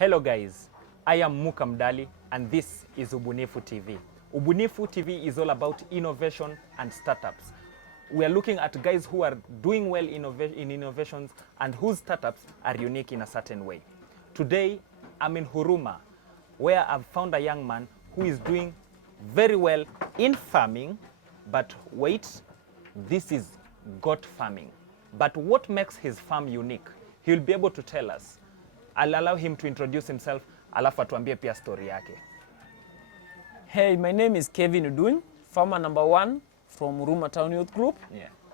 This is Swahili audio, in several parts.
Hello guys, I am Muka Mdali and this is Ubunifu TV. Ubunifu TV is all about innovation and startups. We are looking at guys who are doing well in innovations and whose startups are unique in a certain way. Today, I'm in Huruma, where I've found a young man who is doing very well in farming, but wait, this is goat farming. But what makes his farm unique? He'll be able to tell us. I'll allow him to introduce himself, alafu atuambie pia story yake. Hey, my name is Kelvin Oduny, farmer number 1 from Huruma Town Youth Group.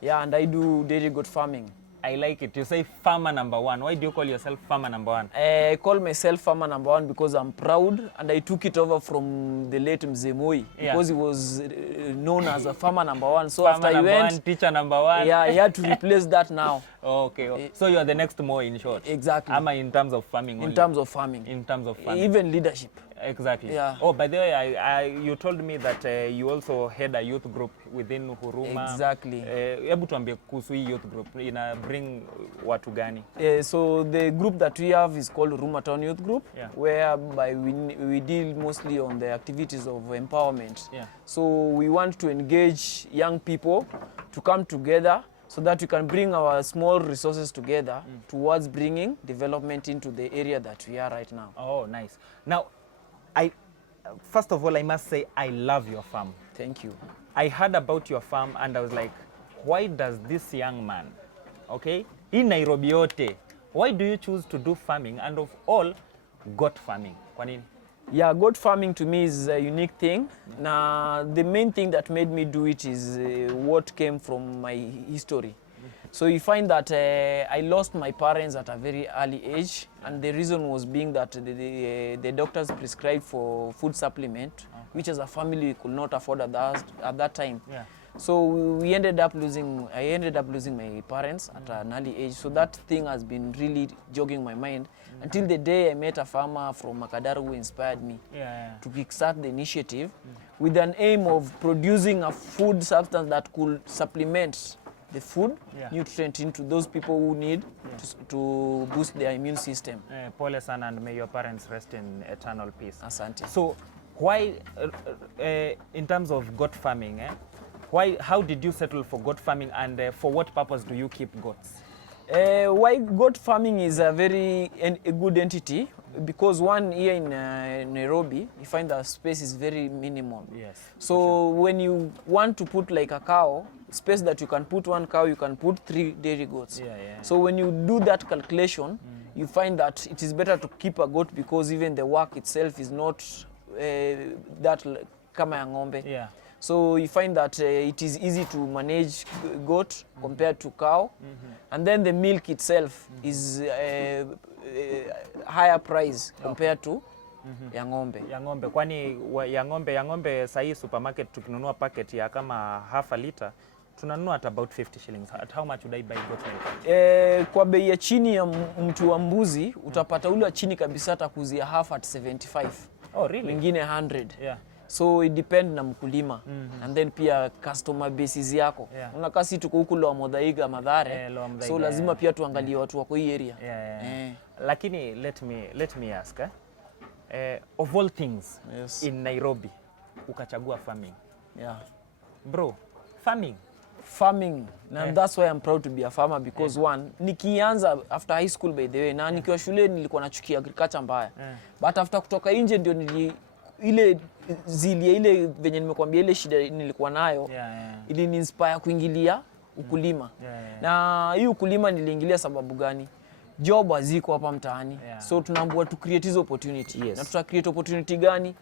Yeah, and I do dairy goat farming. I like it. You say farmer number 1. Why do you call yourself farmer number 1? I call myself farmer number 1 because I'm proud and I took it over from the late Mzee Moi because he was known as a farmer number 1. So farmer after he went, one, teacher number 1. Yeah, he had to replace that now. Okay. So you are the next Moi in short. Exactly. Am I in terms of farming only? In terms of farming. In terms of farming. Even leadership. Exactly. Yeah. Oh, by the way, you told me that you also head a youth group within Huruma. Exactly. Hebu tuambie kuhusu hii youth group. Ina bring watu gani? So the group that we have is called Huruma Town Youth Group, whereby we deal mostly on the activities of empowerment. So we want to engage young people to come together so that we can bring our small resources together towards bringing development into the area that we are right now. Oh, nice. Now, first of all, I must say I love your farm. Thank you. I heard about your farm and I was like, why does this young man, in Nairobi yote, why do you choose to do farming and of all, goat farming? Kwa nini? Yeah, goat farming to me is a unique thing. Now, the main thing that made me do it is what came from my history. So you find that I lost my parents at a very early age, and the reason was being that the doctors prescribed for food supplement, which as a family we could not afford at that time. So I ended up losing my parents at an early age. So that thing has been really jogging my mind until the day I met a farmer from Mathare who inspired me to kickstart the initiative with an aim of producing a food substance that could supplement the food nutrient into those people who need to boost their immune system. Pole sana, and may your parents rest in eternal peace. Asante. So why, in terms of goat farming, how did you settle for goat farming, and for what purpose do you keep goats? Why goat farming is a very good entity, because one, here in Nairobi, you find that space is very minimum. So when you want to put like a cow, space that you can put one cow, you can put 3 dairy goats. So when you do that calculation, you find that it is better to keep a goat because even the work itself is not that kama ya ng'ombe. So you find that it is easy to manage goat compared to cow, and then the milk itself is higher price compared to ya ng'ombe. Ya ng'ombe, kwani ya ng'ombe sahi supermarket tukinunua packet ya kama half a liter tunanunua at about 50 shillings. At how much would I buy goat milk? Kwa bei ya chini ya mtu wa mbuzi utapata ule wa chini kabisa atakuzia half at 75. Oh really? Wengine 100. So it depend na mkulima and then pia customer bases yako. Unakasi tuko huku lo Modaiga Mathare, so lazima pia tuangalie watu wako hii area. Lakini let me ask, of all things in Nairobi ukachagua farming. Bro, farming, and that's why I'm proud to be a farmer because one, nikianza after high school by the way, na nikiwa shule nilikuwa nachukia agriculture mbaya. But after kutoka nje ndio ile venye nimekuambia ile shida nilikuwa nayo ili ni inspire kuingilia ukulima. Na hii ukulima niliingilia sababu gani? Job haziko hapa mtaani. So tunaambiwa tu create hizo opportunity. Na tuta create opportunity gani?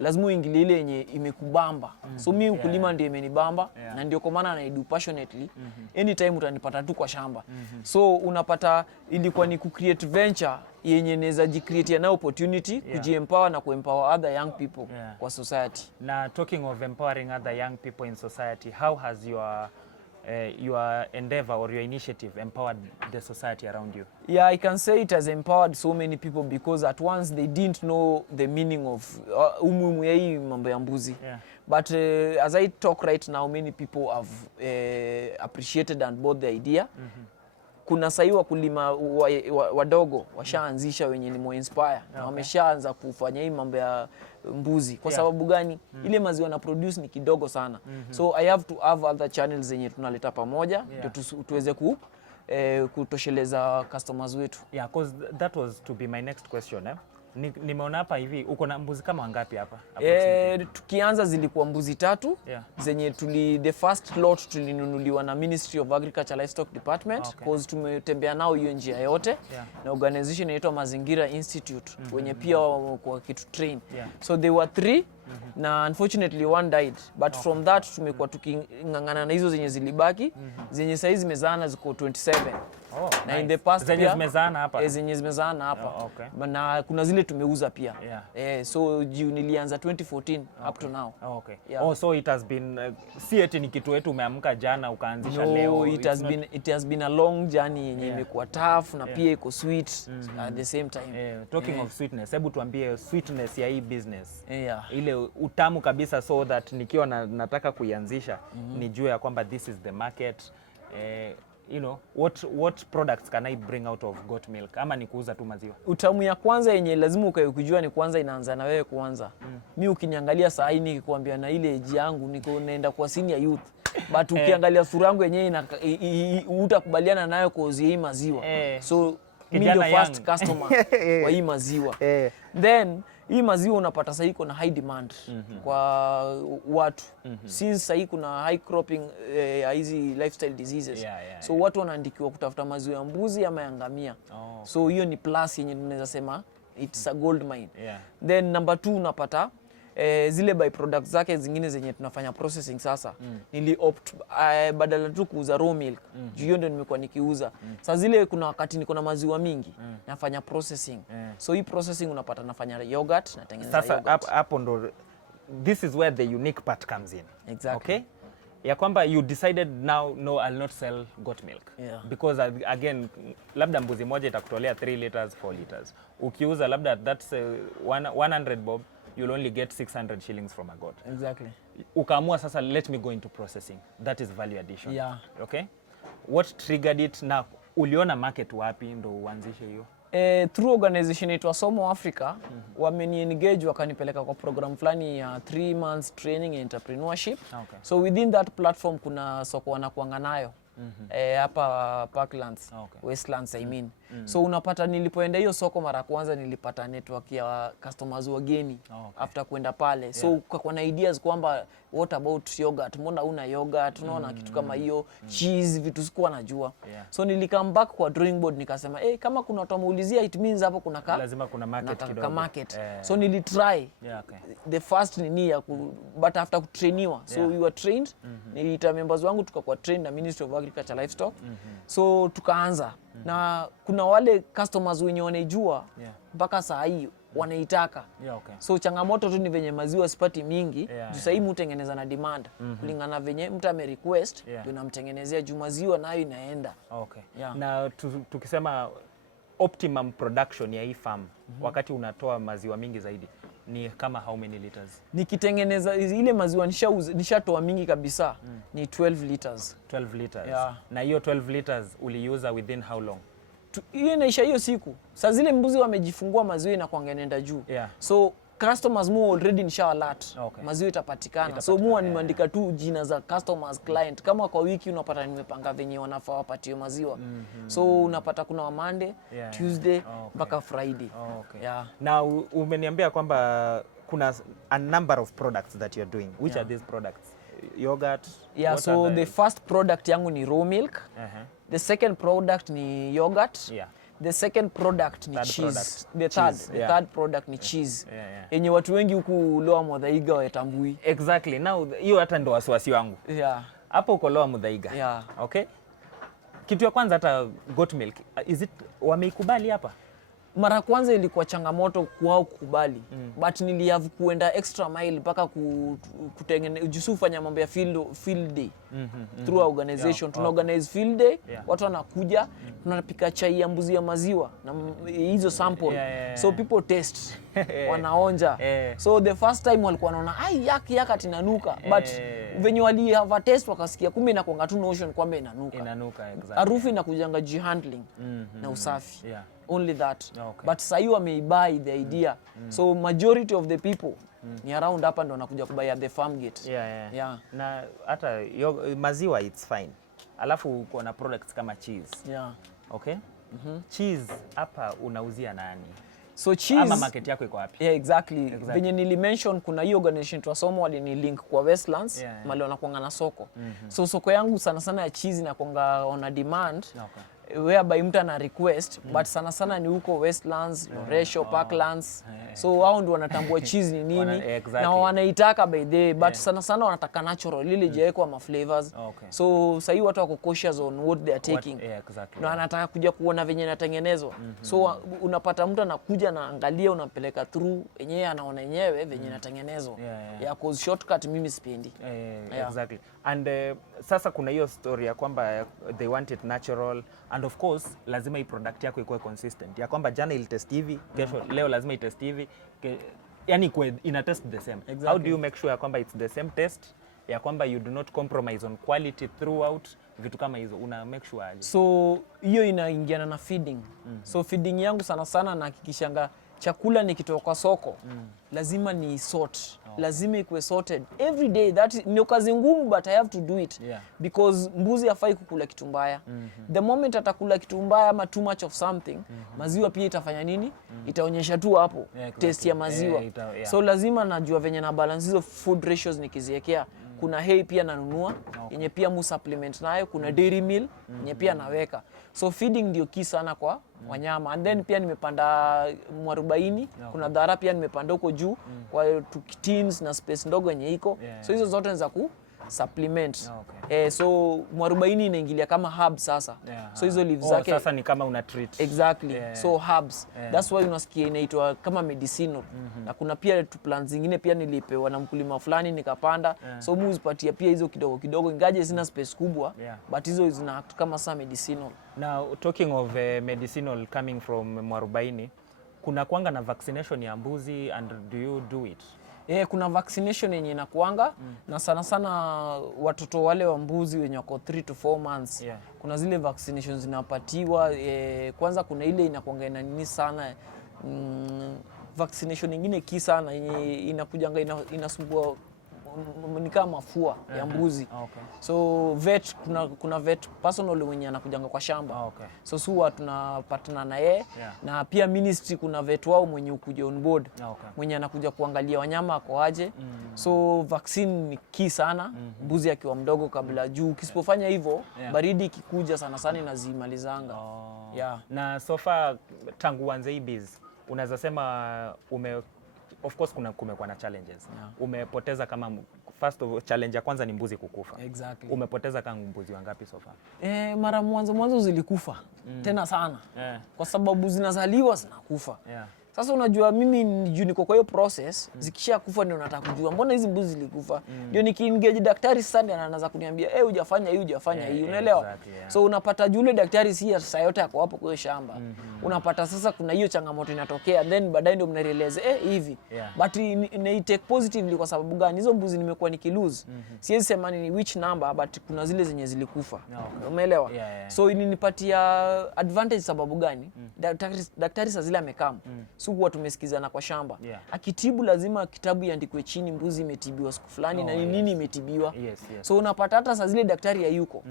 Lazima uingilie ile yenye imekubamba. So mimi ukulima ndio imenibamba na ndio kwa maana na do passionately. Anytime utanipata tu kwa shamba. So unapata ilikuwa ni ku create venture yenye neza jicreate na opportunity kujiempower na kuempower other young people kwa society. Na talking of empowering other young people in society, how has your endeavor or your initiative empowered the society around you? Yeah, I can say it has empowered so many people because at once they didn't know the meaning of umuhimu ya hii mambo ya mbuzi. But as I talk right now, many people have appreciated and bought the idea. kuna sahi wakulima wadogo washaanzisha wenye ni mo inspire na wameshaanza kufanya hii mambo ya mbuzi kwa sababu gani? Ile maziwa na produce ni kidogo sana. So I have to have other channels zenye tunaleta pamoja ndio tuweze kutosheleza customers wetu. Yeah, because that was to be my next question. Nimeona hapa hivi uko na mbuzi kama wangapi hapa? Tukianza zilikuwa mbuzi 3 zenye the first lot tulinunuliwa na Ministry of Agriculture Livestock Department because tumetembea nao hiyo njia yote na organization inaitwa Mazingira Institute wenye pia kwa kitu train. So they were 3 na unfortunately one died but from that tumekuwa tukingangana na hizo zenye zilibaki zenye saizi zimezaana ziko 27. Na in the past zenye zimezaana hapa. Zenye zimezaana hapa. Na kuna zile tumeuza pia. So nilianza 2014 up to now. So it has been si eti ni kitu wetu umeamka jana ukaanzisha leo. No, it has been a long journey yenye imekuwa tough na pia iko sweet at the same time. Talking of sweetness, hebu tuambie sweetness ya hii business. Ile utamu kabisa so that nikiwa nataka kuianzisha nijue ya kwamba this is the market. You know, what products can I bring out of goat milk? Ama ni kuuza tu maziwa? Utamu ya kwanza yenye lazima ukijua ni kwanza inaanza na wewe kwanza. Mimi ukiniangalia saa hii nikikwambia na ile age yangu niko naenda kwa senior youth. But ukiangalia sura yangu yenyewe utakubaliana nayo cause hii maziwa. So mimi ndio first customer wa hii maziwa. Then hii maziwa unapata sasa iko na high demand kwa watu. Since sasa kuna high cropping hizi lifestyle diseases. So watu wanaandikiwa kutafuta maziwa ya mbuzi ama ya ngamia. So hiyo ni plus yenye tunaweza sema it's a gold mine. Then number 2 unapata zile byproducts zake zingine zenye tunafanya processing sasa. Nili opt badala tu kuuza raw milk. Hiyo ndio nimekuwa nikiuza. Sasa zile kuna wakati niko na maziwa mingi nafanya processing. So hii processing unapata nafanya yogurt na tengeneza yogurt. Sasa hapo ndo this is where the unique part comes in. Exactly. Okay? Ya kwamba you decided now no I'll not sell goat milk. Because again labda mbuzi moja itakutolea 3 liters 4 liters. Ukiuza labda that's 100 bob, you'll only get 600 shillings from a goat. Exactly. Ukaamua sasa let me go into processing. That is value addition. Okay? What triggered it? Na uliona market wapi ndo uanzishe hiyo? Through organization itwa Somo Africa, wameni-engage wakanipeleka kwa program flani ya 3 months training in entrepreneurship. So within that platform kuna soko wanakuanga nayo. Hapa Parklands, Westlands I mean. So unapata nilipoenda hiyo soko mara kwanza nilipata network ya customers wageni after kwenda pale. So kwa na ideas kwamba what about yogurt? Mbona una yogurt? Unaona kitu kama hiyo, cheese, vitu sikuwa najua. So nilikam back kwa drawing board nikasema kama kuna watu wameulizia it means hapo kuna lazima kuna market kidogo. So nilitry the first ya but after kutrainiwa. So we were trained. Niliita members wangu tukakuwa trained na Ministry of Agriculture Livestock. So tukaanza na kuna wale customers wenye wanajua mpaka saa hii wanaitaka. So changamoto tu ni venye maziwa sipati mingi. Juu sasa hii mtengeneza na demand kulingana venye mtu ame request ndio namtengenezea juu maziwa nayo inaenda. Na tukisema optimum production ya hii farm wakati unatoa maziwa mingi zaidi ni kama how many liters? Nikitengeneza ile maziwa nishatoa mingi kabisa ni 12 liters. 12 liters. Na hiyo 12 liters uliuza within how long? Hiyo inaisha hiyo siku. Sasa zile mbuzi wamejifungua maziwa inakuanga inaenda juu. So customers mu already nisha alert. Maziwa itapatikana. So mu nimeandika tu jina za customers client. Kama kwa wiki unapata nimepanga venye wanafaa wapatie maziwa. So unapata kuna wa Monday, Tuesday mpaka Friday. Na umeniambia kwamba kuna a number of products that you're doing. Which are these products? Yogurt? So the first product yangu ni raw milk. The second product ni yogurt. The second product ni cheese. The third product ni cheese. Yenye watu wengi huku Lower Muthaiga watambui. Exactly. Now hiyo hata ndo wasiwasi wangu. Hapo uko Lower Muthaiga. Okay? Kitu ya kwanza hata goat milk, is it wameikubali hapa? Mara kwanza ilikuwa changamoto kwao kukubali. But nilihave kuenda extra mile mpaka kutengeneza kufanya mambo ya field day. Through organization tuna organize field day, watu wanakuja, tunapika chai ya mbuzi ya maziwa na hizo sample. So people taste. wanaonja. So the first time walikuwa wanaona ai yak atinanuka, but venye wali have a taste wakasikia kumbe inakuanga tu notion kwamba inanuka. Exactly. Harufu inakujanga handling na usafi. Only that. But sasa hiyo wameibuy the idea. So majority of the people ni around hapa ndo wanakuja kubuy at the farm gate. Na hata maziwa it's fine. Alafu uko na products kama cheese. Okay? Cheese hapa unauzia nani? So cheese ama market yako iko wapi? Exactly. Venye nilimention kuna hiyo organization tuwasomo walini link kwa Westlands, mali wanakuanga na soko. So soko yangu sana sana ya cheese inakuanga on a demand. Whereby mtu ana request, but sana sana ni huko Westlands, Loresho, Parklands. So hao ndio wanatambua cheese ni nini na wanaitaka by the but sana sana wanataka natural lile jewekwa ma flavors. So sasa hivi watu wako cautious on what they are taking. Na anataka kuja kuona venye inatengenezwa. So unapata mtu anakuja na angalia, unampeleka through yenyewe, anaona yenyewe venye inatengenezwa. Cause shortcut mimi sipendi. Exactly. And sasa kuna hiyo story ya kwamba they want it natural, and of course lazima hii product yako ikuwe consistent. Ya kwamba jana ili test hivi, kesho leo lazima itest hivi. Yani ina test the same. How do you make sure ya kwamba it's the same test? Ya kwamba you do not compromise on quality throughout, vitu kama hizo una make sure aje? So hiyo inaingiana na feeding. So feeding yangu sana sana nahakikishanga chakula nikitoka kwa soko lazima ni sort. Lazima ikuwe sorted every day. That ni kazi ngumu, but I have to do it because mbuzi hafai kukula kitu mbaya. The moment atakula kitu mbaya ama too much of something, maziwa pia itafanya nini? Itaonyesha tu hapo taste ya maziwa. So lazima najua venye na balance hizo food ratios nikiziwekea. Kuna hay pia nanunua yenye pia mu supplement nayo, kuna dairy meal yenye pia naweka. So feeding ndio key sana kwa wanyama. And then pia nimepanda mwarubaini, kuna dhara pia nimepanda huko juu kwa tins na space ndogo yenye iko. So hizo zote ni za ku supplement. So mwarubaini inaingilia kama herbs sasa. So hizo leaves zake sasa ni kama una treat. Exactly. So herbs. That's why unasikia inaitwa kama medicinal. Na kuna pia plants zingine pia nilipewa na mkulima fulani nikapanda. So muzipatia pia hizo kidogo kidogo, ingaje sina space kubwa, but hizo zina kama saa medicinal. Now talking of medicinal coming from mwarubaini, kuna kuanga na vaccination ya mbuzi, and do you do it? Kuna vaccination yenye inakuanga na sana sana watoto wale wa mbuzi wenye wako 3 to 4 months. Kuna zile vaccinations zinapatiwa. Kwanza kuna ile inakuanga ina nini sana, vaccination nyingine key sana yenye inakujanga inasumbua ni kama mafua ya mbuzi. So vet, kuna vet personal mwenye anakujanga kwa shamba. So suwa tunapatana na yeye na pia ministry kuna vet wao mwenye ukuja on board mwenye anakuja kuangalia wanyama wako aje. So vaccine ni key sana mbuzi akiwa mdogo kabla juu. Kisipofanya hivyo baridi ikikuja sana sana inazimalizanga. Na so far tangu uanze hii biz unaweza sema of course kumekuwa na challenges. Umepoteza kama first of all, challenge ya kwanza ni mbuzi kukufa. Umepoteza kama mbuzi wangapi so far? Mara mwanzo zilikufa tena sana. Kwa sababu zinazaliwa zinakufa. Sasa unajua mimi niko kwa hiyo process, zikisha kufa ndio nataka kujua mbona hizi mbuzi zilikufa. Ndio nikiengage daktari sana anaanza kuniambia hujafanya hii hujafanya hii, unaelewa? So unapata yule daktari si saa yote yako hapo kwa shamba. Unapata sasa kuna hiyo changamoto inatokea, then baadaye ndio mnarealize hivi. But ni take positively kwa sababu gani? Hizo mbuzi nimekuwa nikilose. Siwezi sema ni which number, but kuna zile zenye zilikufa. Umeelewa? So ininipatia advantage sababu gani? Daktari sasa zile amekam. Sukuwa tumesikizana kwa shamba. Akitibu lazima kitabu iandikwe chini mbuzi imetibiwa siku fulani na nini imetibiwa. So unapata hata saa zile daktari hayuko.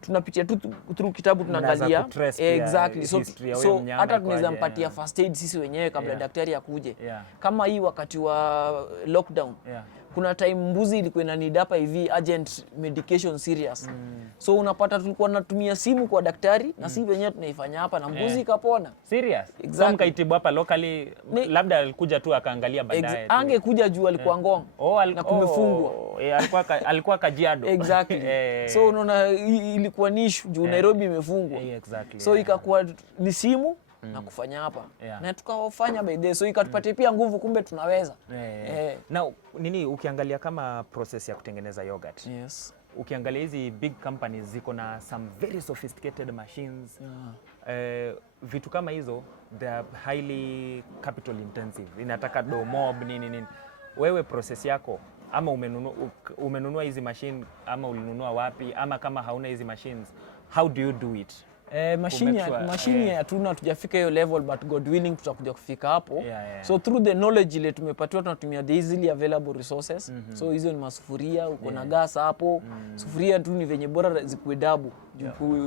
Tunapitia tu through kitabu tunaangalia. Exactly. So hata tunaweza mpatia first aid sisi wenyewe kabla daktari akuje. Kama hii wakati wa lockdown. Kuna time mbuzi ilikuwa inanid hapa hivi urgent medication serious. So unapata tulikuwa natumia simu kwa daktari na sisi wenyewe tunaifanya hapa na mbuzi ikapona. Serious? Exactly. So mkaitibu hapa locally, labda alikuja tu akaangalia baadaye. Angekuja juu alikuwa Ngong na kumefungwa. Alikuwa Kajiado. Exactly. So unaona ilikuwa ni issue juu Nairobi imefungwa. So ikakuwa ni simu na kufanya hapa. Na tukafanya by day. So ikatupatia pia nguvu, kumbe tunaweza. Now nini ukiangalia kama process ya kutengeneza yogurt. Ukiangalia hizi big companies ziko na some very sophisticated machines. Vitu kama hizo they are highly capital intensive. Inataka do mob nini. Wewe process yako ama umenunua hizi machine ama ulinunua wapi, ama kama hauna hizi machines, how do you do it? Machine hatuna, tujafika hiyo level, but God willing tutakuja kufika hapo. So through the knowledge ile tumepatiwa, tunatumia the easily available resources. So hizo ni masufuria, uko na gas hapo. Sufuria tu ni venye bora zikuwe double.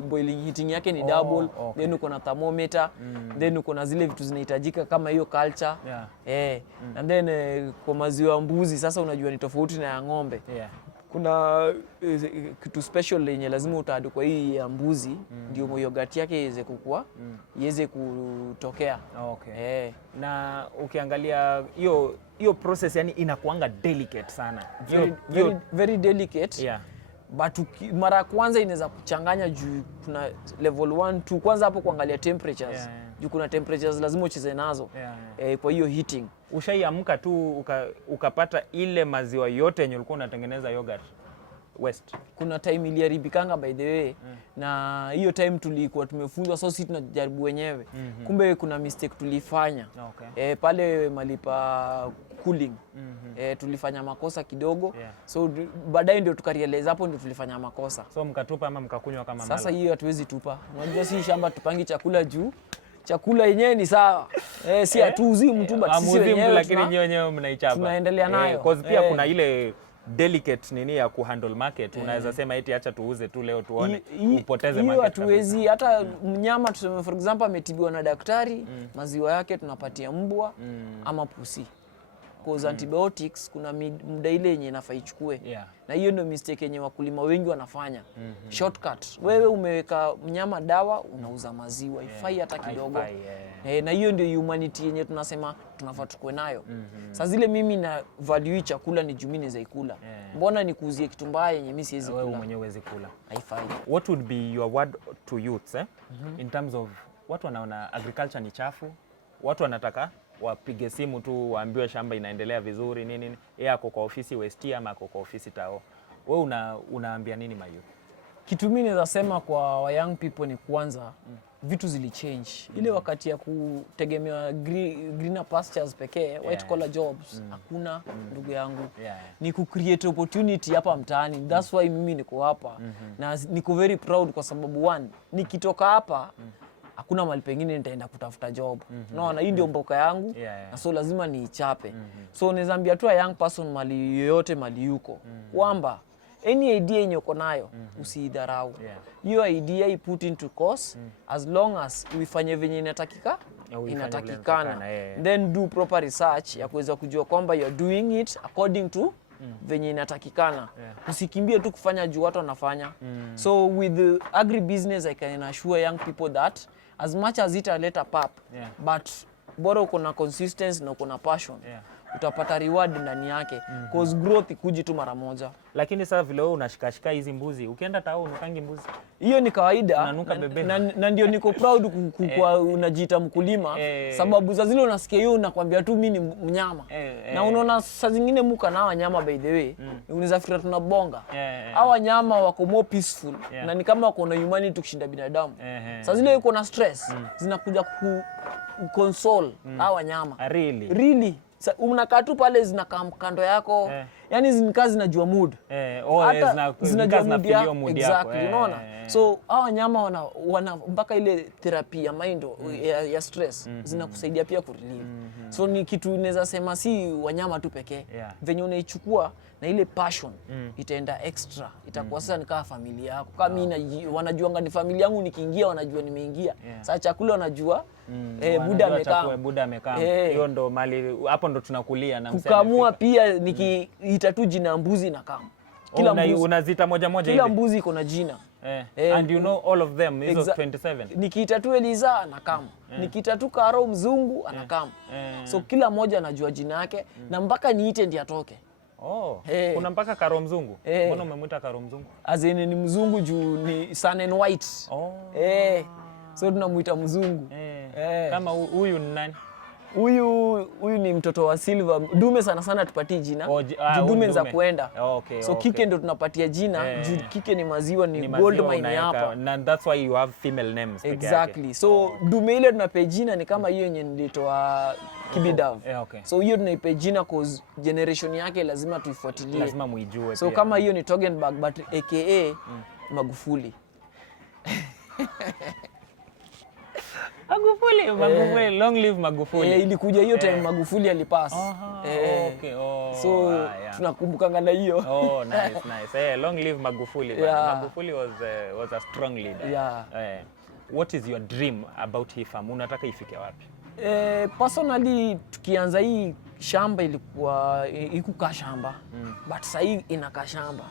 Boiling heating yake ni double. Then uko na thermometer. Then uko na zile vitu zinahitajika kama hiyo culture. And then kwa maziwa mbuzi sasa unajua ni tofauti na ya ng'ombe. Kuna kitu special yenye lazima utaadu kwa hii ya mbuzi ndio yogurt yake iweze kukua, iweze kutokea. Na ukiangalia hiyo process yani inakuanga delicate sana. Very delicate. But mara kwanza inaweza kuchanganya juu kuna level 1 2, kwanza hapo kuangalia temperatures. Juu kuna temperatures lazima ucheze nazo. Kwa hiyo heating. Ushaiamka tu ukapata ile maziwa yote yenye ulikuwa unatengeneza yogurt West? Kuna time iliharibikanga by the way. Na hiyo time tulikuwa tumefunzwa, so sisi tunajaribu wenyewe. Kumbe kuna mistake tulifanya. Pale malipa cooling. Tulifanya makosa kidogo. So baadaye ndio tukarealize hapo ndio tulifanya makosa. So mkatupa ama mkakunywa kama mala? Sasa hiyo hatuwezi tupa. Unajua si shamba tupangi chakula juu. Chakula yenyewe ni sawa. Si atuuzi mtu, but sisi wenyewe lakini wenyewe mnaichapa. Tunaendelea nayo. Cause pia kuna ile delicate nini ya kuhandle market. Unaweza sema eti acha tuuze tu leo tuone, upoteze market. Hiyo hatuwezi. Hata mnyama tuseme for example ametibiwa na daktari, maziwa yake tunapatia mbwa ama pusi. Cause antibiotics kuna muda ile yenye inafaa ichukue. Na hiyo ndio mistake yenye wakulima wengi wanafanya. Shortcut. Wewe umeweka mnyama dawa, unauza maziwa. Ifai hata kidogo. Na hiyo ndio humanity yenye tunasema tunafaa tukue nayo. Sasa zile mimi na value chakula ni juu mimi naweza ikula. Mbona nikuuzie kitu mbaya yenye mimi siwezi kula? Wewe mwenyewe huwezi kula. Haifai. What would be your word to youths in terms of watu wanaona agriculture ni chafu, watu wanataka wapige simu tu waambiwe shamba inaendelea vizuri nini, yeye ako kwa ofisi West ama ako kwa ofisi Tao. Wewe unaambia nini mayo? Kitu mimi naweza sema kwa young people ni kwanza vitu zilichange. Ile wakati ya kutegemea greener pastures pekee, white collar jobs hakuna ndugu yangu. Ni ku create opportunity hapa mtaani. That's why mimi niko hapa. Na niko very proud kwa sababu one, nikitoka hapa hakuna mahali pengine nitaenda kutafuta job. Unaona, hii ndio mboka yangu. Na so lazima niichape. So nizaambia tu a young person mali yoyote mali yuko kwamba any idea yenye uko nayo usidharau. Hiyo idea I put into course as long as uifanye venye inatakikana. Then do proper research ya kuweza kujua kwamba you are doing it according to venye inatakikana. Usikimbie tu kufanya juu watu wanafanya. So with the agribusiness I can assure young people that as much as it aleta pap, but bora uko na consistency na uko na passion, utapata reward ndani yake. Cause growth ikuji tu mara moja. Lakini sasa vile wewe unashikashika hizi mbuzi, ukienda Tao unukangi mbuzi? Hiyo ni kawaida. Unanuka bebe. Na ndio niko proud kwa unajiita mkulima. Sababu za zile unasikia hiyo unakwambia tu mimi ni mnyama. Na unaona saa zingine muka na wanyama by the way, unaweza fikira tunabonga. Hao wanyama wako more peaceful na ni kama wako na humanity kushinda binadamu. Saa zile uko na stress zinakuja console hao wanyama. Really. Unakaa tu pale zinakaa kando yako. Yani zinikazi zinajua mood. Zinajua mood yako. Exactly, unaona? So hao wanyama wana mpaka ile therapy ya mind ya stress zinakusaidia pia kurelieve. So ni kitu naweza sema si wanyama tu pekee. Venye unaichukua na ile passion itaenda extra. Itakuwa sasa ni kama familia yako. Kama mimi wanajuanga ni familia yangu, nikiingia wanajua nimeingia. Sasa chakula wanajua Buda amekaa. Hiyo ndo mali hapo ndo tunakulia na mseme. Kukamua pia nikiita tu jina mbuzi na kama. Kila mbuzi unazita moja hivi. Kila mbuzi iko na jina. And you know all of them, hizo 27. Nikiita tu Eliza anakama. Nikiita tu Karo mzungu anakama. So kila mmoja anajua jina yake na mpaka niite ndiye atoke. Kuna mpaka Karo mzungu. Mbona umemwita Karo mzungu? Azeni ni mzungu juu ni sun and white. So tunamuita mzungu. Kama huyu ni nani? Huyu ni mtoto wa Silver. Dume sana sana tupatie jina. Dume za kuenda. Okay, so kike ndo tunapatia jina. Juu kike ni maziwa, ni gold mine hapa. And that's why you have female names. Exactly. So dume ile tunapea jina ni kama hiyo yenye nilitoa Kibidav. So hiyo tunaipea jina cause generation yake lazima tuifuatilie. Lazima muijue. So kama hiyo ni Toggenburg but aka Magufuli. Magufuli, long live Magufuli. Ilikuja hiyo time Magufuli alipass. So tunakumbukanga na hiyo. Nice. Long live Magufuli. Magufuli was a strong leader. What is your dream about hii farm? Unataka ifike wapi? Personally tukianza hii shamba ilikuwa ikukaa shamba but sasa hii inakaa shamba.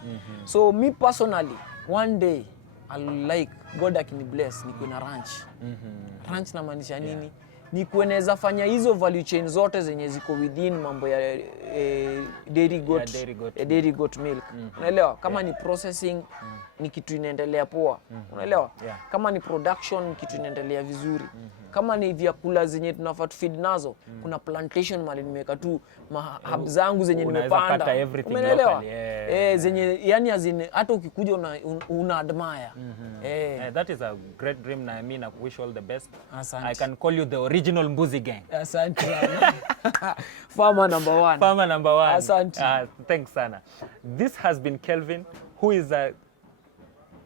So me personally one day I'll like God akini bless nikuwe na ranch. Ranch na maanisha nini? Ni kueneza fanya hizo value chain zote zenye ziko within mambo ya dairy goat milk. Unaelewa? Kama ni processing ni kitu inaendelea poa. Unaelewa? Kama ni production kitu inaendelea vizuri. Kama ni vyakula zenye tunafaa tu feed nazo, kuna plantation mali nimeweka tu hub zangu zenye nimepanda. Umeelewa? Zenye yani hata ukikuja una admire. That is a great dream na mimi na wish all the best. Asante. I can call you the original Mbuzi gang. Asante sana. Farmer number one. Farmer number one. Asante. Thanks sana. This has been Kelvin, who is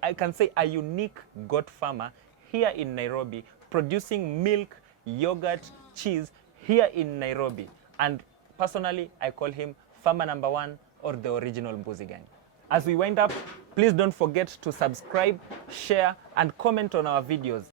I can say a unique goat farmer here in Nairobi, producing milk, yogurt, cheese here in Nairobi. And personally, I call him farmer number one or the original Mbuzi gang. As we wind up, please don't forget to subscribe, share, and comment on our videos.